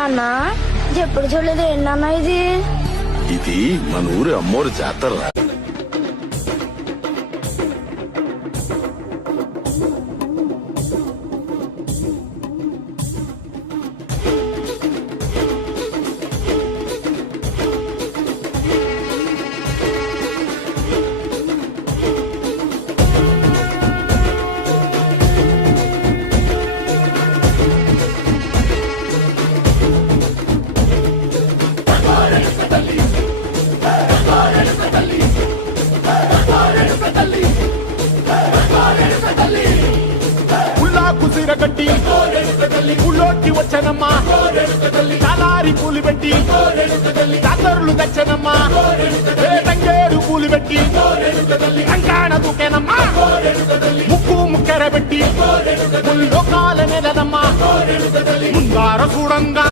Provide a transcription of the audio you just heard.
నాన్న ఎప్పుడు చూడలేదు ఏంటన్నా ఇది? ఇది మన ఊరి అమ్మోరు జాతర. కుసిరగట్టి ఊళ్ళోకి వచ్చనమ్మా, చాలారి పూలు పెట్టి జాతరులు తెచ్చనమ్మా, తంగేడు పూలు పెట్టి కంకాణ దూకేనమ్మా, ముక్కు ముక్కెర పెట్టి లోకాల నెలనమ్మా, ముందార చూడంగా